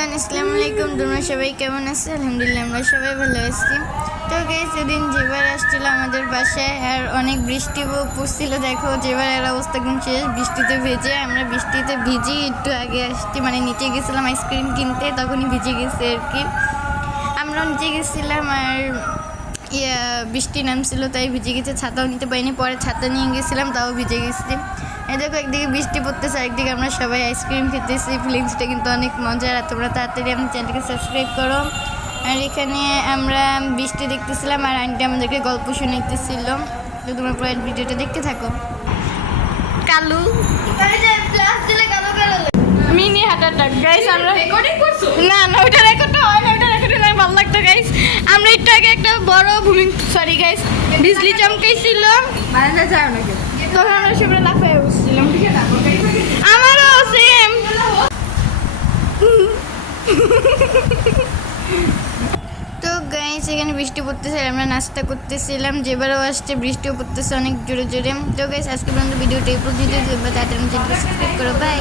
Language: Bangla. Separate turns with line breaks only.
এভরিওয়ান, আসসালামু আলাইকুম। তোমরা সবাই কেমন আছো? আলহামদুলিল্লাহ, আমরা সবাই ভালো আছি। তো গেছে সেদিন যেবার আসছিল আমাদের বাসায়, আর অনেক বৃষ্টি পড়ছিল। দেখো, যেবার এর অবস্থা একদম শেষ। বৃষ্টিতে ভেজে, আমরা বৃষ্টিতে ভিজি একটু আগে আসছি। মানে নিচে গেছিলাম আইসক্রিম কিনতে, তখনই ভিজে গেছে আর কি। আমরা নিচে গেছিলাম, আর ইয়া, বৃষ্টি নামছিল, তাই ভিজে গেছে। ছাতাও নিতে পারিনি, পরে ছাতা নিয়ে গেছিলাম, তাও ভিজে গেছি। এই দেখো একদিকে বৃষ্টি পড়তেছে একদিকে আমরা সবাই আইসক্রিম খেতেছি। ফিলিংসটা কিন্তু অনেক মজার আর তোমরা তাড়াতাড়ি আমার চ্যানেলকে সাবস্ক্রাইব করো। আর এখানে আমরা বৃষ্টি দেখতেছিলাম আর আন্টি আমাদেরকে গল্প শুনাইতেছিল। তো তোমরা পুরো ভিডিওটা দেখতে থাকো। Kalu. Mini heart attack. Guys আমরা
রেকর্ডিং করছ?
না না ওটা রেকর্ড হয় না ওটা রেকর্ড হয় ভালো লাগতো গাইস আমরা একটু আগে একটা বড় ভূমি সরি গাইস বিজলি চমকাইছিল।
বারান্দা যাও নাকি?
তখন তো গাইস এখানে বৃষ্টি পড়তেছে আমরা নাস্তা করতেছিলাম, যেবারও আসছে, বৃষ্টিও পড়তেছে অনেক জোরে জোরে। তো গাইস আজকে পর্যন্ত ভিডিওটা এই পর্যন্ত তাড়াতাড়ি সাবস্ক্রাইব করো। বাই